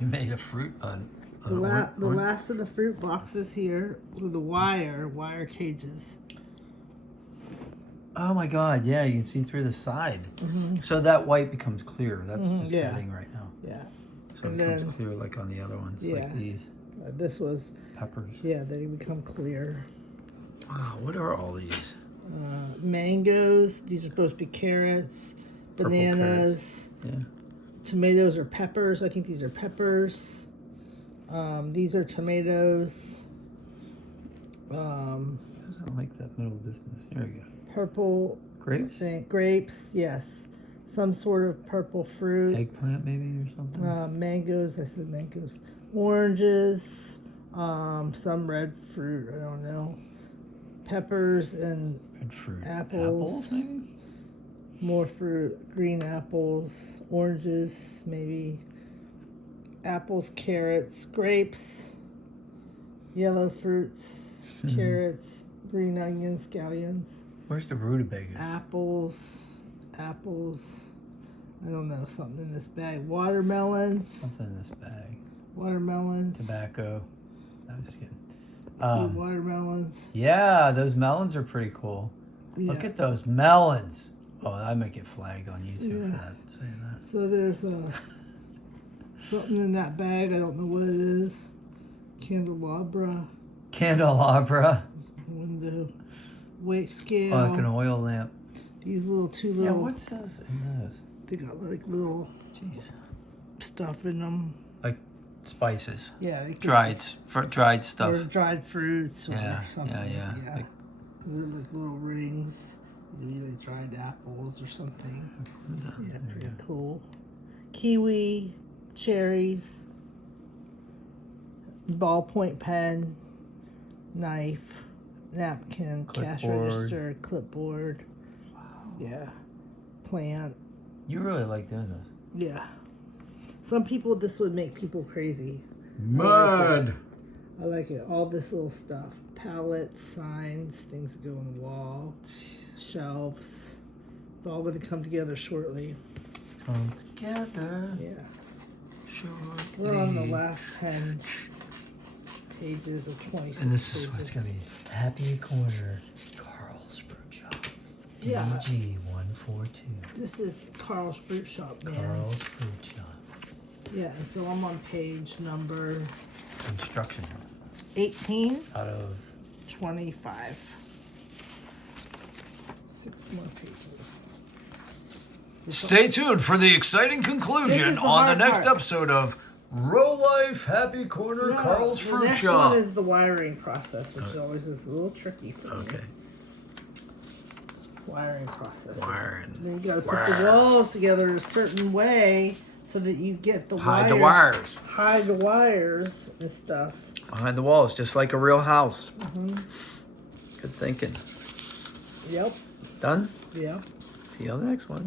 You made a fruit The last of the fruit boxes here with the wire cages. Oh my God! Yeah, you can see through the side. So that white becomes clear. That's just yeah. setting right now. Yeah. So it becomes clear like on the other ones, like these. This was Peppers. Yeah, they become clear. Oh, what are all these? Mangoes. These are supposed to be carrots. Bananas. Carrots. Yeah. Tomatoes or peppers. I think these are peppers. These are tomatoes. Doesn't like that middle distance. Here we go. Purple. Grapes? Grapes, yes. Some sort of purple fruit. Eggplant maybe or something? Mangoes. I said mangoes. Oranges. Some red fruit. I don't know. Peppers and red fruit. Apples maybe? More fruit. Green apples. Oranges, maybe. Apples, carrots, grapes. Yellow fruits. Carrots. Green onions, scallions. Where's the rutabagas? Apples. I don't know. Something in this bag. Watermelons. Something in this bag. Watermelons. Tobacco. No, I'm just kidding. Watermelons. Yeah, those melons are pretty cool. Yeah. Look at those melons. Oh, I might get flagged on YouTube for that, saying that. So there's something in that bag. I don't know what it is. Candelabra. Window. Weight scale. Oh, like an oil lamp. These two little. Yeah, what's those in those? They got like little stuff in them. Like spices. Yeah. Dried stuff. Or dried fruits or something. Yeah. Because they're like little rings. Maybe like dried apples or something. Yeah, pretty cool. Kiwi, cherries, ballpoint pen, knife, napkin, cash register, clipboard. Wow. Yeah. Plant. You really like doing this. Yeah. Some people, this would make people crazy. Mad. I like it. All this little stuff. Palettes, signs, things that go on the wall. Shelves. It's all going to come together shortly. Come together. Yeah. Shortly. We're on the last 10 pages of 26 And this is pages. what's going to be Happy Corner, Carl's Fruit Shop. DG 142. This is Carl's Fruit Shop, man. Carl's Fruit Shop. Yeah, so I'm on page number Instruction. 18 Out of 25. 6 more pages. Stay tuned for the exciting conclusion on the next episode of Rolife Happy Corner, Carl's Fruit Shop. The next one is the wiring process, which always is a little tricky for me. Okay. Wiring process. Wiring. And then you got to put the walls together in a certain way so that you get the Hide the wires. Hide the wires and stuff. Behind the walls, just like a real house. Good thinking. Yep. Done? Yeah. See you on the next one.